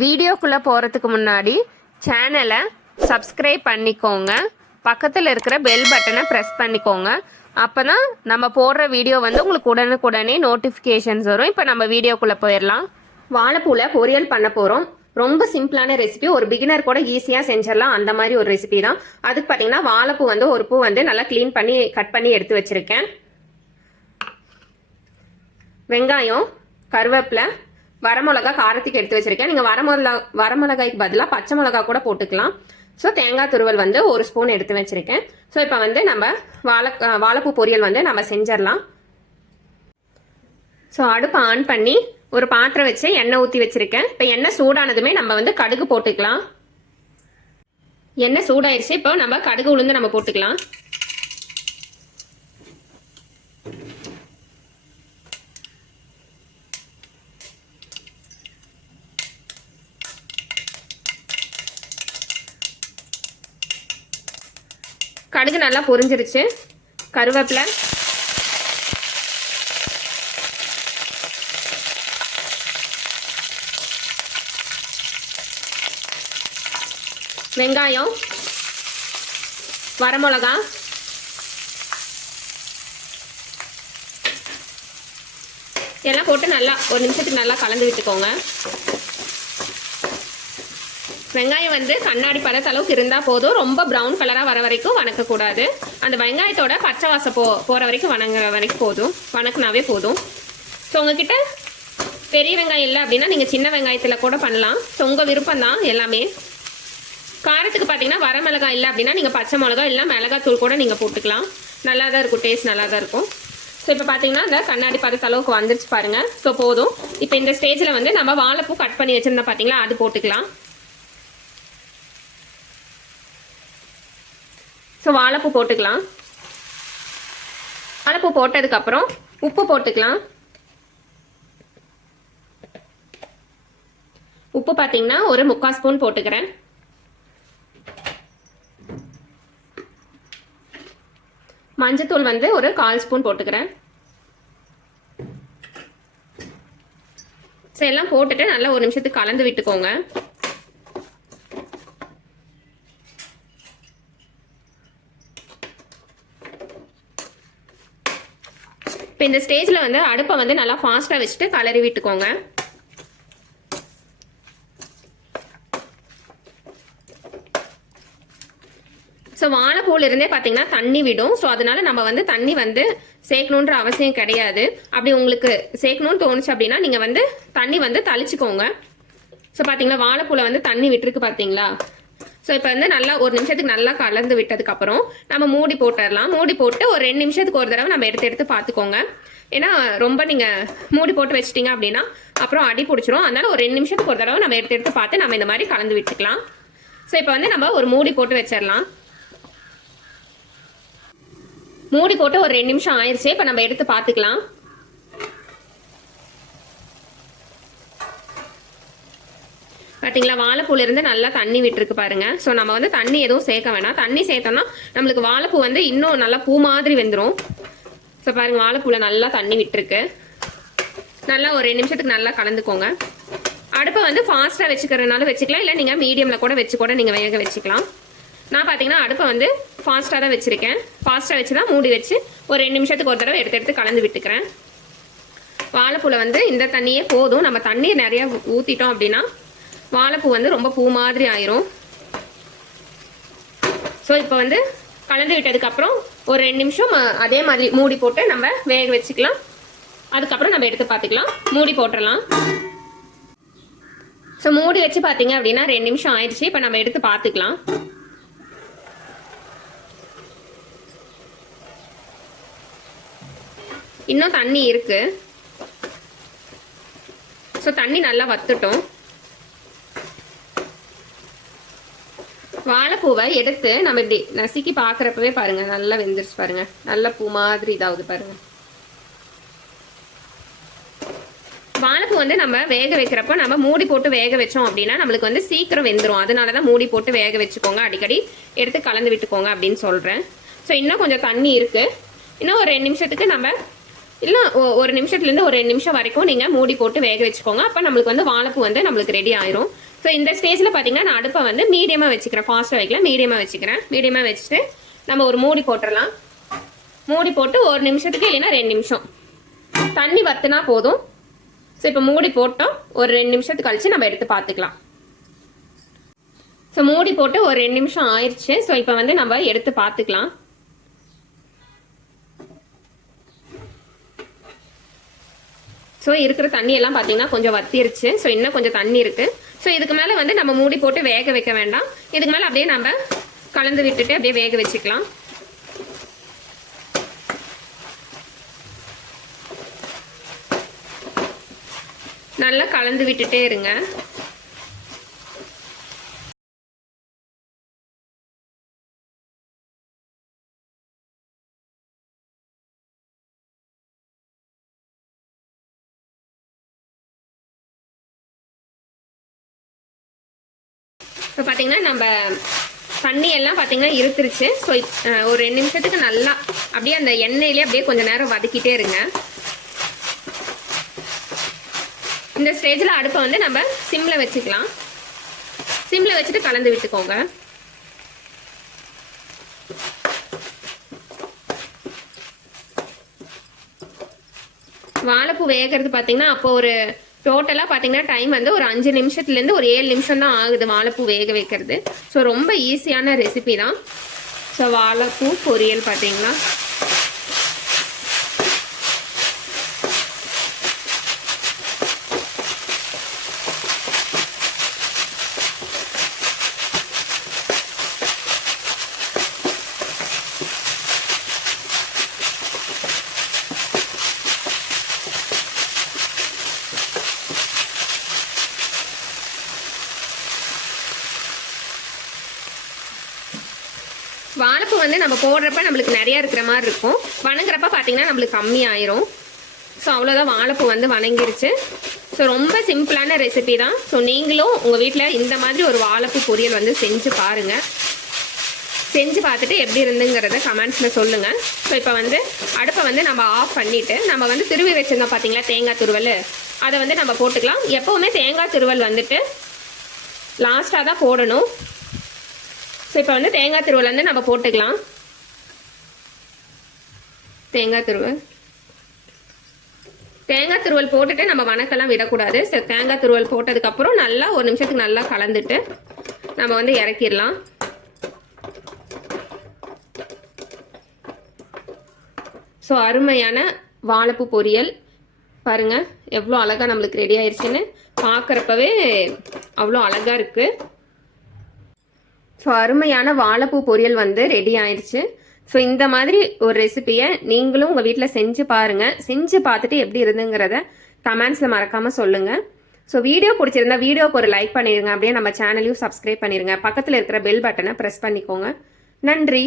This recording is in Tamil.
வீடியோக்குள்ளே போகிறதுக்கு முன்னாடி சேனலை சப்ஸ்கிரைப் பண்ணிக்கோங்க. பக்கத்தில் இருக்கிற பெல் பட்டனை ப்ரெஸ் பண்ணிக்கோங்க. அப்போ தான் நம்ம போடுற வீடியோ வந்து உங்களுக்கு உடனுக்குடனே நோட்டிஃபிகேஷன்ஸ் வரும். இப்போ நம்ம வீடியோக்குள்ளே போயிடலாம். வாழைப்பூவில் பொரியல் பண்ண போகிறோம் ரொம்ப சிம்பிளான ரெசிபி ஒரு பிகினர் கூட ஈஸியாக செஞ்சிடலாம். அந்த மாதிரி ஒரு ரெசிபி தான். அதுக்கு பார்த்தீங்கன்னா வாழைப்பூ வந்து ஒரு பூ வந்து நல்லா க்ளீன் பண்ணி கட் பண்ணி எடுத்து வச்சுருக்கேன். வெங்காயம் கருவேப்பிலை வரமிளகா காரத்துக்கு எடுத்து வச்சிருக்கேன். நீங்கள் வரமிளகா வரமிளகாய்க்கு பதிலாக பச்சை மிளகா கூட போட்டுக்கலாம். ஸோ தேங்காய் துருவல் வந்து ஒரு ஸ்பூன் எடுத்து வச்சிருக்கேன். ஸோ இப்போ வந்து நம்ம வாழை வாழைப்பூ பொரியல் வந்து நம்ம செஞ்சிடலாம். ஸோ அடுப்பை ஆன் பண்ணி ஒரு பாத்திரம் வச்சு எண்ணெய் ஊற்றி வச்சிருக்கேன். இப்போ எண்ணெய் சூடானதுமே நம்ம வந்து கடுகு போட்டுக்கலாம். எண்ணெய் சூடாயிருச்சு. இப்போ நம்ம கடுகு உளுந்து நம்ம போட்டுக்கலாம். கடுகு நல்லா பொரிஞ்சிருச்சு. கருவேப்பிலை. வெங்காயம். வரமிளகா. எல்லாம் போட்டு நல்லா ஒரு நிமிஷத்துக்கு நல்லா கலந்து விட்டுக்கோங்க. வெங்காயம் வந்து கண்ணாடி பதத்த அளவுக்கு இருந்தால் போதும். ரொம்ப ப்ரௌன் கலராக வர வரைக்கும் வணக்கக்கூடாது அந்த வெங்காயத்தோட பச்சை வாசம் போ போகிற வரைக்கும் வணங்குற வரைக்கும் போதும். வணக்குனாவே போதும். ஸோ உங்ககிட்ட பெரிய வெங்காயம் இல்லை அப்படின்னா நீங்கள் சின்ன வெங்காயத்தில் கூட பண்ணலாம். ஸோ உங்கள் விருப்பம் தான் எல்லாமே. காரத்துக்கு பார்த்தீங்கன்னா வர மிளகாய் இல்லை அப்படின்னா நீங்கள் பச்சை மிளகா இல்லை மிளகாத்தூள் கூட நீங்கள் போட்டுக்கலாம். நல்லா தான் இருக்கும் டேஸ்ட் நல்லா தான் இருக்கும். ஸோ இப்போ பார்த்தீங்கன்னா அந்த கண்ணாடி பதத்த அளவுக்கு வந்துருச்சு பாருங்கள் ஸோ போதும். இப்போ இந்த ஸ்டேஜில் வந்து நம்ம வாழைப்பூ கட் பண்ணி வச்சுருந்தா பார்த்தீங்களா அது போட்டுக்கலாம். ஸோ வாழைப்பூ போட்டுக்கலாம். வாழைப்பூ போட்டதுக்கப்புறம் உப்பு போட்டுக்கலாம். உப்பு பார்த்தீங்கன்னா ஒரு முக்கால் ஸ்பூன் போட்டுக்கிறேன். மஞ்சத்தூள் வந்து ஒரு கால் ஸ்பூன் போட்டுக்கிறேன். சரி எல்லாம் போட்டுட்டு நல்லா ஒரு நிமிஷத்துக்கு கலந்து விட்டுக்கோங்க. இப்போ இந்த ஸ்டேஜில் வந்து அடுப்பை வந்து நல்லா ஃபாஸ்ட்டாக வச்சுட்டு கலரி விட்டுக்கோங்க. ஸோ வாழைப்பூல இருந்தே பார்த்தீங்கன்னா தண்ணி விடும். ஸோ அதனால நம்ம வந்து தண்ணி வந்து சேர்க்கணுன்ற அவசியம் கிடையாது. அப்படி உங்களுக்கு சேர்க்கணும்னு தோணுச்சு அப்படின்னா நீங்கள் வந்து தண்ணி வந்து தளிச்சுக்கோங்க. ஸோ பார்த்தீங்களா வாழைப்பூல வந்து தண்ணி விட்டுருக்கு பார்த்தீங்களா ஸோ இப்போ வந்து நல்லா ஒரு நிமிஷத்துக்கு நல்லா கலந்து விட்டதுக்கப்புறம் நம்ம மூடி போட்டுடலாம். மூடி போட்டு ஒரு ரெண்டு நிமிஷத்துக்கு ஒரு தடவை நம்ம எடுத்து எடுத்து பார்த்துக்கோங்க. ஏன்னா ரொம்ப நீங்கள் மூடி போட்டு வச்சிட்டிங்க அப்படின்னா அப்புறம் அடி பிடிச்சிரும். அதனால ஒரு ரெண்டு நிமிஷத்துக்கு ஒரு தடவை நம்ம எடுத்து எடுத்து பார்த்து நம்ம இந்த மாதிரி கலந்து விட்டுக்கலாம். ஸோ இப்போ வந்து நம்ம ஒரு மூடி போட்டு வச்சிடலாம். மூடி போட்டு ஒரு ரெண்டு நிமிஷம் ஆயிடுச்சு இப்போ நம்ம எடுத்து பார்த்துக்கலாம். பார்த்தீங்களா வாழைப்பூலேருந்து நல்லா தண்ணி விட்டுருக்கு பாருங்க. ஸோ நம்ம வந்து தண்ணி எதுவும் சேர்க்க வேணாம். தண்ணி சேர்த்தோம்னா நம்மளுக்கு வாழைப்பூ வந்து இன்னும் நல்லா பூ மாதிரி வெந்துடும் ஸோ பாருங்க வாழைப்பூல நல்லா தண்ணி விட்டுருக்கு. நல்லா ஒரு ரெண்டு நிமிஷத்துக்கு நல்லா கலந்துக்கோங்க. அடுப்பை வந்து ஃபாஸ்ட்டாக வச்சுக்கிறதுனால வச்சுக்கலாம். இல்லை நீங்கள் மீடியமில் கூட வச்சு கூட நீங்கள் வேக வச்சுக்கலாம். நான் பார்த்தீங்கன்னா அடுப்பை வந்து ஃபாஸ்ட்டாக தான் வச்சுருக்கேன். ஃபாஸ்ட்டாக வச்சு தான் மூடி வச்சு ஒரு ரெண்டு நிமிஷத்துக்கு ஒரு தடவை எடுத்து எடுத்து கலந்து விட்டுக்கிறேன். வாழைப்பூவில் வந்து இந்த தண்ணியே போதும். நம்ம தண்ணீர் நிறையா ஊற்றிட்டோம் அப்படின்னா வாழைப்பூ வந்து ரொம்ப பூ மாதிரி ஆயிரும். ஸோ இப்போ வந்து கலந்து விட்டதுக்கப்புறம் ஒரு ரெண்டு நிமிஷம் அதே மாதிரி மூடி போட்டு நம்ம வேக வச்சுக்கலாம். அதுக்கப்புறம் நம்ம எடுத்து பார்த்துக்கலாம். மூடி போட்டுடலாம். ஸோ மூடி வச்சு பார்த்தீங்க அப்படின்னா ரெண்டு நிமிஷம் ஆயிடுச்சு. இப்போ நம்ம எடுத்து பார்த்துக்கலாம். இன்னும் தண்ணி இருக்கு. ஸோ தண்ணி நல்லா வத்துட்டோம். வாழைப்பூவை எடுத்து நம்ம இப்படி நசுக்கி பார்க்குறப்பவே பாருங்கள் நல்லா வெந்துருச்சு பாருங்கள் நல்ல பூ மாதிரி இதாகுது பாருங்கள் வாழைப்பூ வந்து நம்ம வேக வைக்கிறப்போ நம்ம மூடி போட்டு வேக வச்சோம் அப்படின்னா நம்மளுக்கு வந்து சீக்கிரம் வெந்துடும் அதனால தான் மூடி போட்டு வேக வச்சுக்கோங்க. அடிக்கடி எடுத்து கலந்து விட்டுக்கோங்க அப்படின்னு சொல்கிறேன் ஸோ இன்னும் கொஞ்சம் தண்ணி இருக்குது இன்னும் ஒரு ரெண்டு நிமிஷத்துக்கு நம்ம இல்லை ஒரு நிமிஷத்துலேருந்து ஒரு ரெண்டு நிமிஷம் வரைக்கும் நீங்கள் மூடி போட்டு வேக வச்சுக்கோங்க. அப்போ நம்மளுக்கு வந்து வாழைப்பூ வந்து நம்மளுக்கு ரெடி ஆயிரும். ஸோ இந்த ஸ்டேஜில் பார்த்தீங்கன்னா நான் அடுப்பை வந்து மீடியமாக வச்சுக்கிறேன். ஃபாஸ்ட்டாக வைக்கல. மீடியமாக வச்சுக்கிறேன். மீடியமாக வச்சுட்டு நம்ம ஒரு மூடி போட்டுடலாம். மூடி போட்டு ஒரு நிமிஷத்துக்கு இல்லைன்னா ரெண்டு நிமிஷம். தண்ணி வத்துனா போதும். ஸோ இப்போ மூடி போட்டோம். ஒரு ரெண்டு நிமிஷத்துக்கு கழித்து நம்ம எடுத்து பார்த்துக்கலாம் ஸோ மூடி போட்டு ஒரு ரெண்டு நிமிஷம் ஆயிடுச்சு ஸோ இப்போ வந்து நம்ம எடுத்து பார்த்துக்கலாம் ஸோ இருக்கிற தண்ணி எல்லாம் பார்த்தீங்கன்னா கொஞ்சம் வத்திருச்சு. ஸோ இன்னும் கொஞ்சம் தண்ணி இருக்கு. ஸோ இதுக்கு மேலே வந்து நம்ம மூடி போட்டு வேக வைக்க வேண்டாம். இதுக்கு மேலே அப்படியே நம்ம கலந்து விட்டுட்டு அப்படியே வேக வச்சுக்கலாம். நல்லா கலந்து விட்டுட்டே இருங்க. இப்போ பார்த்தீங்கன்னா நம்ம தண்ணி எல்லாம் பார்த்தீங்கன்னா இருத்துருச்சு ஸோ ஒரு ரெண்டு நிமிஷத்துக்கு நல்லா அப்படியே அந்த எண்ணெயிலே அப்படியே கொஞ்சம் நேரம் வதக்கிட்டே இருங்க. இந்த ஸ்டேஜில் அடுப்பை வந்து நம்ம சிம்மில் வச்சுக்கலாம். சிம்மில் வச்சுட்டு கலந்து விட்டுக்கோங்க. வாழைப்பூ வேகிறது பார்த்தீங்கன்னா அப்போ ஒரு டோட்டலாக பார்த்தீங்கன்னா டைம் வந்து ஒரு அஞ்சு நிமிஷத்துலேருந்து ஒரு ஏழு நிமிஷம் தான் ஆகுது வாழைப்பூ வேக வைக்கிறது. ஸோ ரொம்ப ஈஸியான ரெசிபி தான். ஸோ வாழைப்பூ பொரியல் பார்த்தீங்கன்னா வாழைப்பூ வந்து நம்ம போடுறப்ப நம்மளுக்கு நிறைய இருக்கிற மாதிரி இருக்கும். வணங்குறப்ப பார்த்தீங்கன்னா நம்மளுக்கு கம்மி ஆயிரும் ஸோ அவ்வளோதான் வாழைப்பூ வந்து வணங்கிருச்சு. ஸோ ரொம்ப சிம்பிளான ரெசிபி தான். ஸோ நீங்களும் உங்கள் வீட்டில் இந்த மாதிரி ஒரு வாழைப்பூ பொரியல் வந்து செஞ்சு பாருங்கள் செஞ்சு பார்த்துட்டு எப்படி இருந்துங்கிறத கமெண்ட்ஸில் சொல்லுங்கள் ஸோ இப்போ வந்து அடுப்பை வந்து நம்ம ஆஃப் பண்ணிவிட்டு நம்ம வந்து திருவி வச்சுருந்தோம் பார்த்தீங்களா தேங்காய் துருவல்? அதை வந்து நம்ம போட்டுக்கலாம். எப்போவுமே தேங்காய் துருவல் வந்துட்டு லாஸ்ட்டாக தான் போடணும். ஸோ இப்போ வந்து தேங்காய் துருவல் வந்து நம்ம போட்டுக்கலாம். தேங்காய் துருவல் தேங்காய் துருவல் போட்டுட்டு நம்ம வணக்கெல்லாம் விடக்கூடாது. ஸோ தேங்காய் துருவல் போட்டதுக்கப்புறம் நல்லா ஒரு நிமிஷத்துக்கு நல்லா கலந்துட்டு நம்ம வந்து இறக்கிடலாம். ஸோ அருமையான வாழைப்பூ பொரியல். பாருங்கள் எவ்வளோ அழகாக நம்மளுக்கு ரெடி ஆயிடுச்சுன்னு பார்க்குறப்பவே அவ்வளோ அழகாக இருக்குது ஸோ அருமையான வாழைப்பூ பொரியல் வந்து ரெடி ஆயிடுச்சு ஸோ இந்த மாதிரி ஒரு ரெசிபியை நீங்களும் உங்கள் வீட்டில் செஞ்சு பாருங்கள் செஞ்சு பார்த்துட்டு எப்படி இருந்துங்கிறத கமெண்ட்ஸில் மறக்காமல் சொல்லுங்கள் ஸோ வீடியோ பிடிச்சிருந்தா வீடியோக்கு ஒரு லைக் பண்ணிடுங்க அப்படியே நம்ம சேனலையும் சப்ஸ்கிரைப் பண்ணிடுங்க பக்கத்தில் இருக்கிற பெல் பட்டனை ப்ரெஸ் பண்ணிக்கோங்க. நன்றி.